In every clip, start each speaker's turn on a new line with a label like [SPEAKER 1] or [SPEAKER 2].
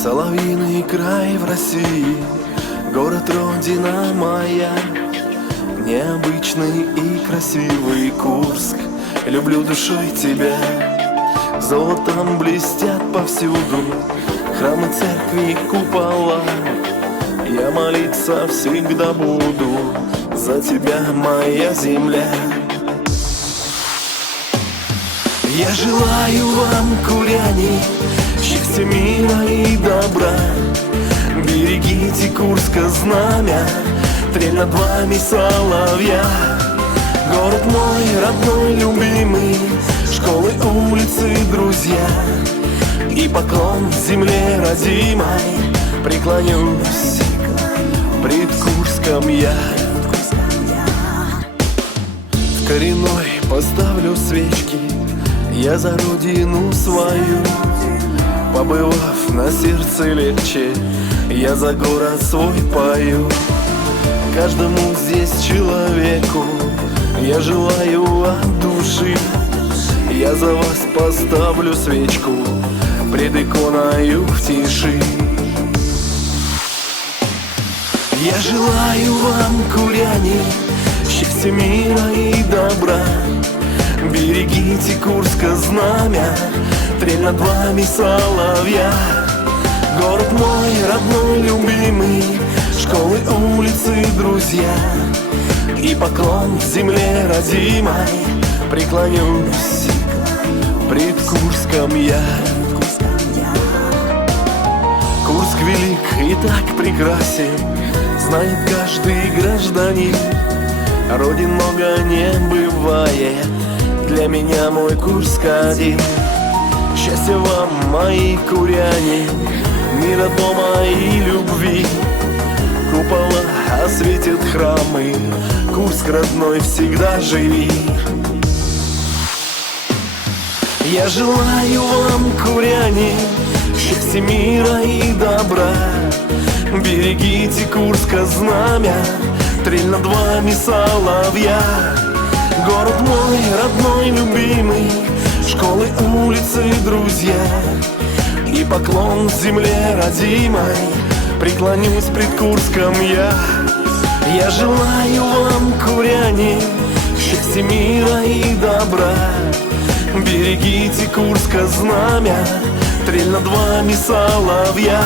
[SPEAKER 1] Соловьиный край в России. Город родина моя. Необычный и красивый Курск. Люблю душой тебя. Золотом блестят повсюду. Храмы, церкви, купола. Я молиться всегда буду. За тебя, моя земля. Я желаю вам, куряне Счастья, мира и добра. Берегите Курска знамя Трель над вами соловья. Город мой родной, любимый Школы, улицы, друзья. И поклон земле родимой Преклонюсь пред Курском я. В коренной поставлю свечки Я за родину свою Побывав на сердце легче. Я за город свой пою. Каждому здесь человеку Я желаю от души. Я за вас поставлю свечку Пред иконою в тиши. Я желаю вам, куряне Счастья, мира и добра Берегите Курска знамя Трель над вами соловья. Город мой родной, любимый Школы, улицы, друзья. И поклон земле родимой. Преклонюсь пред Курском я. Курск велик и так прекрасен Знает каждый гражданин. Родин много не бывает Для меня мой Курск один. Счастья вам, мои куряне Мира дома и любви. Купола осветят храмы Курск родной всегда живи. Я желаю вам, куряне Счастья, мира и добра. Берегите Курска знамя Трель над вами соловья Город мой родной, любимый Школы, улицы, друзья. И поклон земле родимой Преклонюсь пред Курском я. Я желаю вам, куряне Счастья, мира и добра. Берегите Курска знамя Трель над вами соловья.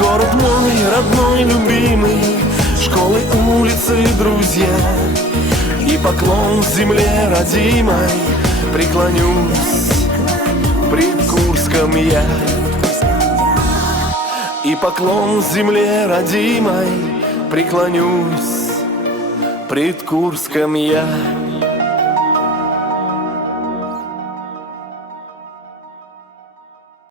[SPEAKER 1] Город мой родной, любимый Школы, улицы, друзья поклон земле родимой. Преклонюсь пред Курском я. И поклон земле родимой. Преклонюсь пред Курском я